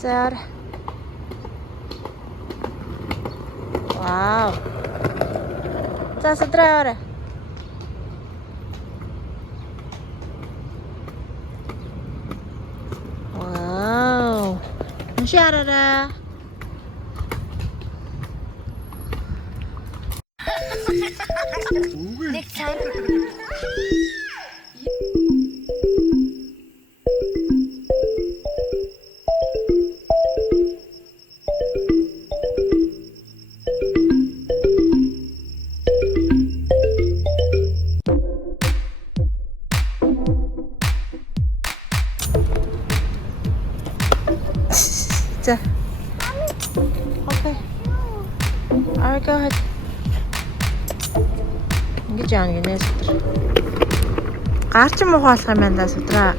За. Вау. За содраа. Вау. Шарара. Нэг цаа. Okay. Alright, go ahead. Ингэж яана гинэ сутра. Гарч муухай болох юм байна да сутра.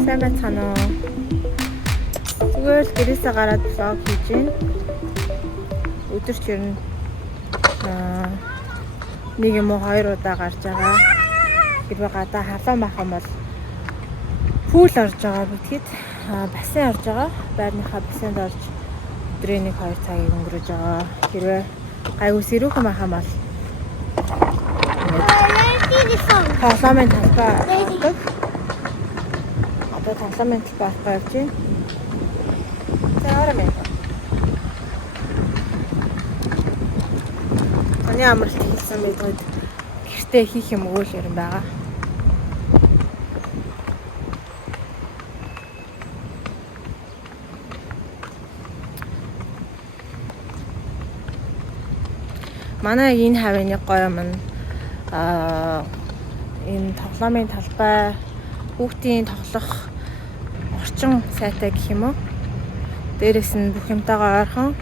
Сайн байна уу? Зүгээр л гэрээсээ гараад влог хийж байна. Өдөрч ер нь нэг юм уу 2 удаа гарч байгаа. Хэрвээ гадаа халуун махан бол пүүл орж байгаа бидгээд бассейн орж байгаа. Байрныхаа бассейнд орж өдрийн 1-2 цагийг өнгөрөөж байгаа. Хэрвээ гайгүй сэрүүхэн махан бол парламент талбай ордог. Одоо парламент талбай явж байна. За ороо мэн. Таны амралт хийсэн мэдээд гэртээ хийх юм уу л юм байгаа. Манай энэ хавийн гоё юм энэ тоглоомын талбай хүүхдийн тоглох орчин сайтай гэх юм уу. Дээрээс нь бүх юмтайгаа ойрхон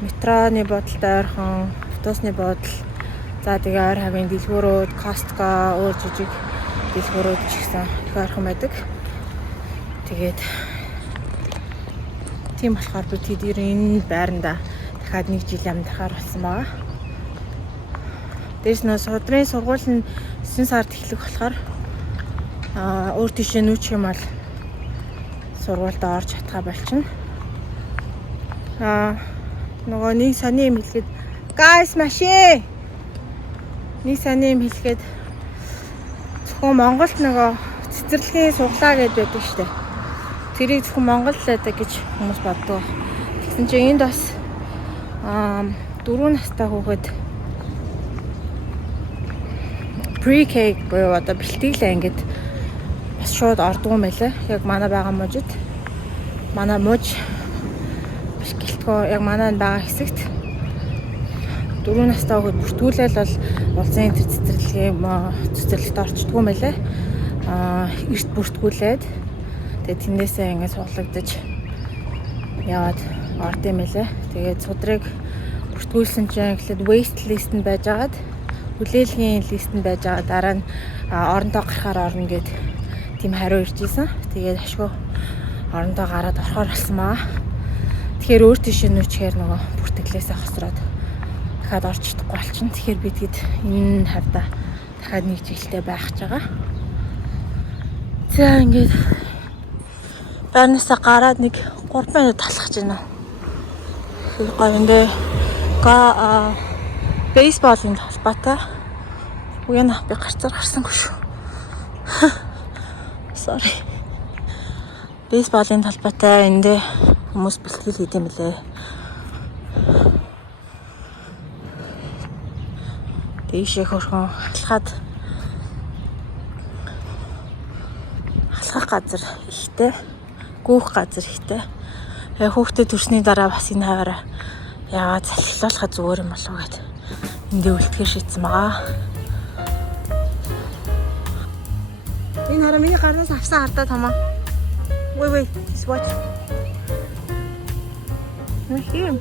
метроны бодолтой ойрхон автобусны бодол. За тэгээ ойр хавийн дэлгүүрүүд, Costco, өөр жижиг дэлгүүрүүд ч гэсэн их ойрхон байдаг. Тэгээд тийм болохоор би тэдгээр энэ байранда дахиад 1 жил амьдарахаар болсон байгаа. Дээрс нь судрын сургууль нь 9 сард эхлэх болохоор өөр тийшээ нүүчих юм бол сургуультай орж чадхаа болчихно. Нөгөө нэг сони юм хэлэхэд guys машин. Нэг сони юм хэлэхэд зөвхөн Монголд нөгөө цэцэрлэгийн суглаа гэдэг байдаг шүү дээ. Тэрийг зөвхөн Монголд л байдаг гэж хүмүүс боддог. Тэгсэн чинь энд бас 4 настай хүүхэд pre-K буюу одоо бэлтгэлээ ингээд бас шууд ордог юм байлаа. Яг манай байгаа мужид. Манай муж биш гэлтгөө яг манай байгаа хэсэгт 4 настай хүүхэд бүртгүүлэл бол улсын цэцэрлэгт орчдөг юм байлаа. Эрт бүртгүүлээд тэгээд тэндээсээ ингээд суглагдаж яваад орд юм байлаа. Тэгээд судрыг бүртгүүлсэн чинь эхлээд waste list нь байж агаад хүлээлгийн лист нь байж байгаа. Дараа нь орондоо гарахаар орно гэд тийм хариу ирж исэн. Тэгээд ашгүй орондоо гараад орохоор болсон маа. Тэгэхээр өөр тийш нүүчээр нөгөө бүртгэлээсээ хосроод дахиад орж чадахгүй болчихно. Тэгэхээр би тэгэд энэ хавьда дахиад 1 жилдээ байх гэж байгаа. За ингээд байрнаасаа гараад нэг 3 минут талхаж байна. Гойндээ бейсболын талбайтай. Уяна би гарцаар гарсангүй шүү. Sorry. Бейсболын талбайтай эндээ хүмүүс бэлтгэл хийх юм лээ. Дэшээ хөрхөн алхаад алхах газар ихтэй, гүүх газар ихтэй. Хүүхдэд төрсний дараа бас энэ хаваараа яваад салхилуулахад зүгээр юм болов гэд эндээ үлтгэж шийдсэн байгаа. Энэ хараа миний гарнаас авсан хардаа томоо. Wait, just watch. No here.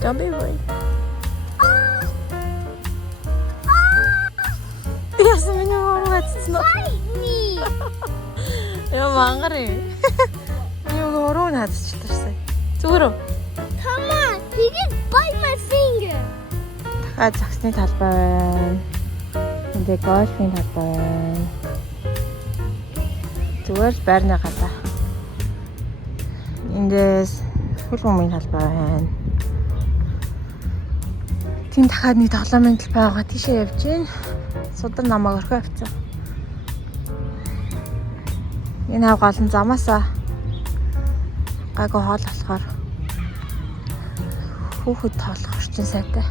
Don't be worried. яасан миний хуруу хацсан уу? Яа мангар юм. Миний хуруу хацчихсан. Зүгээр үү? Come on, he just bite my finger. Загсны талбай байна. Энд гольфийн талбай байна. Зүгээр л байрны гадаа. Эндээс хөл бөмбөгийн талбай байна. Тийм дахиад нэг тоглоомын талбай байгаа. Тийшээ явж гин. Судар намайг орхио авцсан. Энэ хав гол нь замаасаа гайгүй хоол болохоор хүүхэд тоолох орчин сайтай.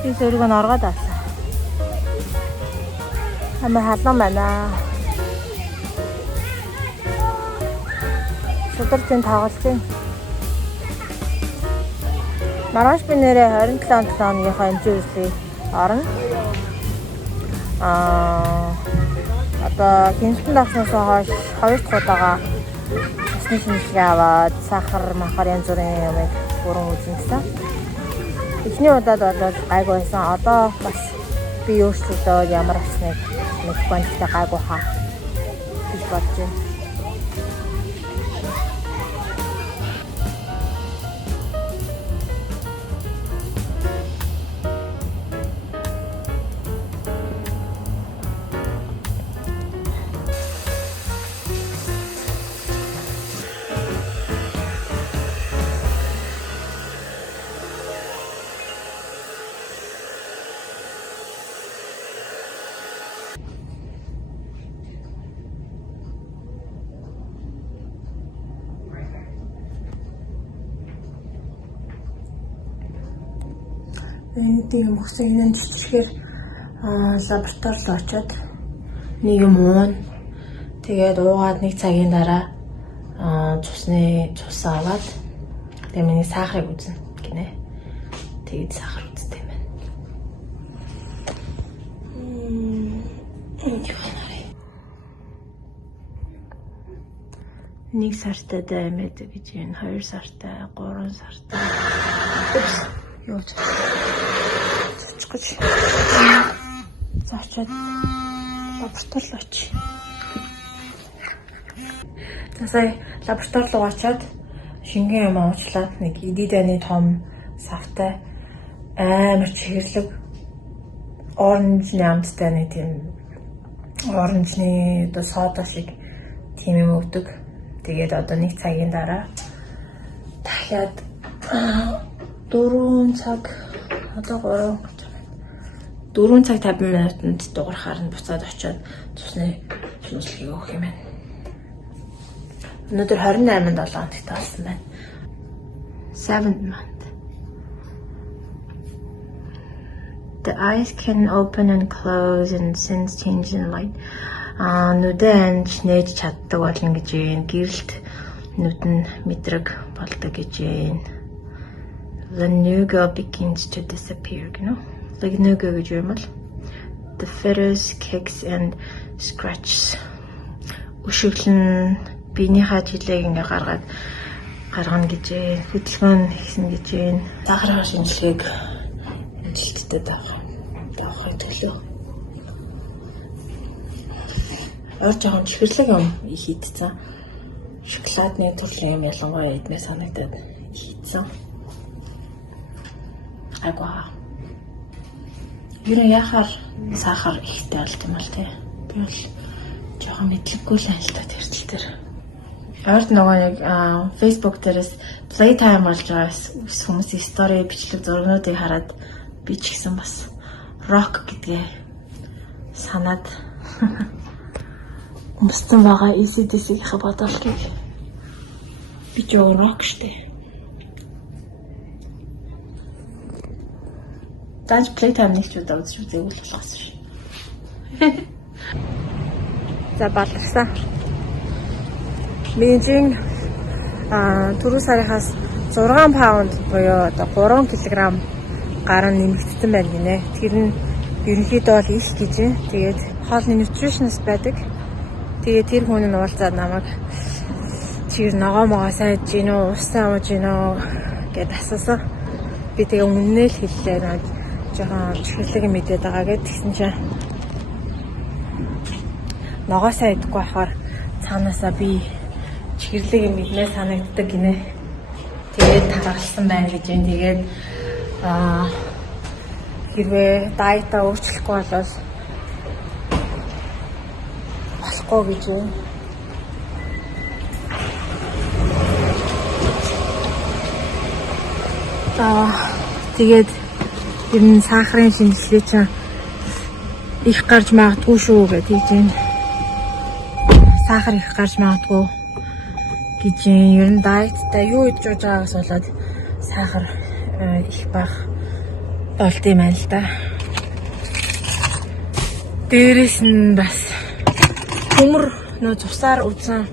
Би зэрэг нь оргоод авсан. Хамаа халуун байна. Судар зэн тоглож байна. Маргааш би нэрээ 27 оныхоо хэмжээ үзлээ орно. Одоо хинжлэн давснаас хойш 2 дахь удаага усны шинжилгээ аваад сахар, махар янз бүрийн юмыг бүрэн үзэн гэсэн. Эхний удаад бол гайгүй байсан. Одоо бас би өөрчлөлтөө ямар болсныг мэдгүй байна. Гайгүй хаа гэж бодож байна. Энд тийм мөхсөн энэ жижигхээр лабораторид очиод нэг юм уун. Тэгээд уугаад нэг цагийн дараа цус аваад тэгээд миний сахарыг үзнэ гинэ. Тэгээд сахар үзтээ юм байна. Энд яанаар. Нэг сартай даймед гэж юм, 2 сартай, 3 сартай. Юу ч гэж зочод лаборатори очив. Засаа лаборатори руу очиод шингэн юм уучлаад нэг эдиданы том савтай амар чигэрлэг оранжны амттай нэг тийм оранжны одоо сода шиг тийм юм өгдөг. Тэгээд одоо нэг цагийн дараа дахиад 4 цаг одоо 4 цаг 50 минутанд дуурахаар нь буцаад очиод цусны шинжилгээ өгөх юм байна. Өнөөдөр 28-нд 7 хоногт болсон байна. 7th month. The eyes can open and close and sense change in light. Нүдэн нээж чаддаг болно гэж байна. Гэрэлт нүд нь мэдрэг болдог гэж байна. The nougat begins to disappear, you know? Like nougat гэж юм бол the feathers, kicks and scratches. Өшөглөн биенийхээ жилийг ингээ гаргана гэж байна. Хөдөлгөөн хийсэн гэж байна. Сахарын шинжилгээг амжилттай давахын төлөө. Өөр жоохон чихэрлэг юм хийдсэн. Шоколадны төрлийн юм ялангуяа эднээ санагдаад хийдсэн. Агва. Юу яхаар сахар ихтэй болт юм бол тий. Би бол жоохон мэдлэггүй л байна л та тэртэл тэр. Орд нөгөө нэг Facebook дээрээс playtime болж байгаа хүмүүсийн story бичлэг зургнуудыг хараад би ч гэсэн бас rock гэдгээ санаад өмссөн байгаа ECDC-ийн бодлогыг би ч rock штэ. Данч playtime нэг ч удаа үзэж үзээгүй л болохоос ш. За баларсан. Бээжин Түрүү сарынхаас 6 паунд буюу одоо 3 кг гар нэмэгдсэн байна гинэ. Тэр нь ерөнхийдөө бол их гэж байна. Тэгээд хоолны nutritionist байдаг. Тэгээд тэр хүн нь уулзаад намайг чи ногоо могоо сайж гин үү, ус ууж гин үү гэд асуусан. Би тэгээ өмнөө л хэллээ над жоохон чихэрлэг мэдээд байгаа гэд тэгсэн чинь ногоо сайдаггүй байхаар цаанаасаа би чихэрлэг мэднээ санагддаг гинэ. Тэгээд таргалсан байна гэж юм. Тэгээд хэрвээ дайетаа өөрчлөхгүй бол болохгүй гэж байна. Тэгээд ер нь сахарын шинжилгээ чинь их гарч магадгүй шүү гэж хэлж байна. Сахар их гарч магадгүй гэж ер нь дайеттай юу идж байгаагаас болоод сахар их байх болт юм байна л да. Дээрээс нь бас төмөр нөө цусаар үзсэн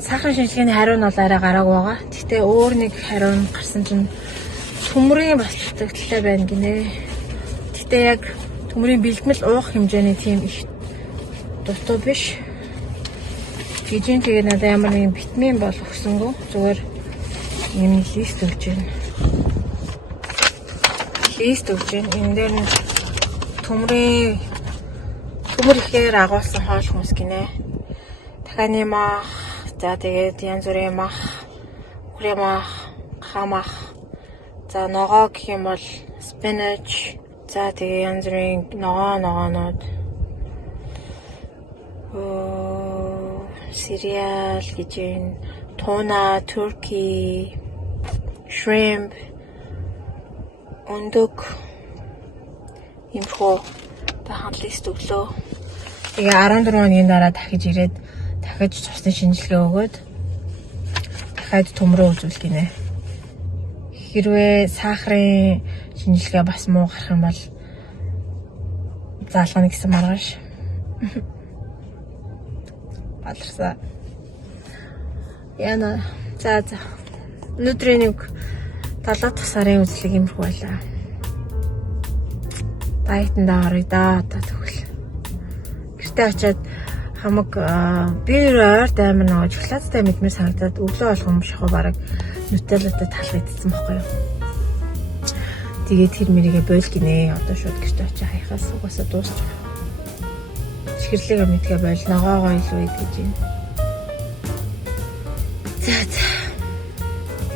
сахарын шинжилгээний хариу нь бол арай гараагүй байгаа. Гэхдээ өөр нэг хариу нь гарсан чинь төмрийн бас дутагдaltaй байна гинэ. Гэхдээ яг төмрийн бэлтгэл уух хэмжээний тийм их дутуу биш. Тэгжин тэгээд надад ямар нэгэн витамин бол өгсөнгөө зүгээр юм лист өгч байна. Лист өгч байна. Энэ дээр нь төмөр ихээр агуулсан хоол хүнс гинэ. Дахианы мах, за тэгээд янз бүрийн мах, үхрийн мах, хамах, за ногоо гэх юм бол spinach, за тэгээд янз бүрийн ногоонууд, cereal гэж юм, tuna, turkey, shrimp, өндөг имхүү тахан лист өглөө. Тэгээ 14 хоногийн дараа дахиж ирээд дахиж цусны шинжилгээ өгөөд дахиад төмрөө үзүүлэх гинэ. Хэрвээ сахарын шинжилгээ бас муу гарах юм бол заалгана гэсэн маргааш. Баларсаа. Яна за өнөөдрийн нэг 7 сарын үзлэг юмрх байлаа. Дайетанд орё да одоо тэгвэл. Гэртээ очиад хамаг би ойрт амар нэг шоколадтай мэдмэр санагдаад өглөө болгон шахуу бараг нутеллатай талах идсэн байхгүй юу. Тэгээд тэр мэрийгээ бойл гинэ. Одоо шууд гэртээ очиж хаяхаас угаасаа дуусчих. Чихэрлэг мэдгээ бойл ногоогоо илүү ид гэж юм. За.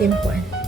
Тийм байна.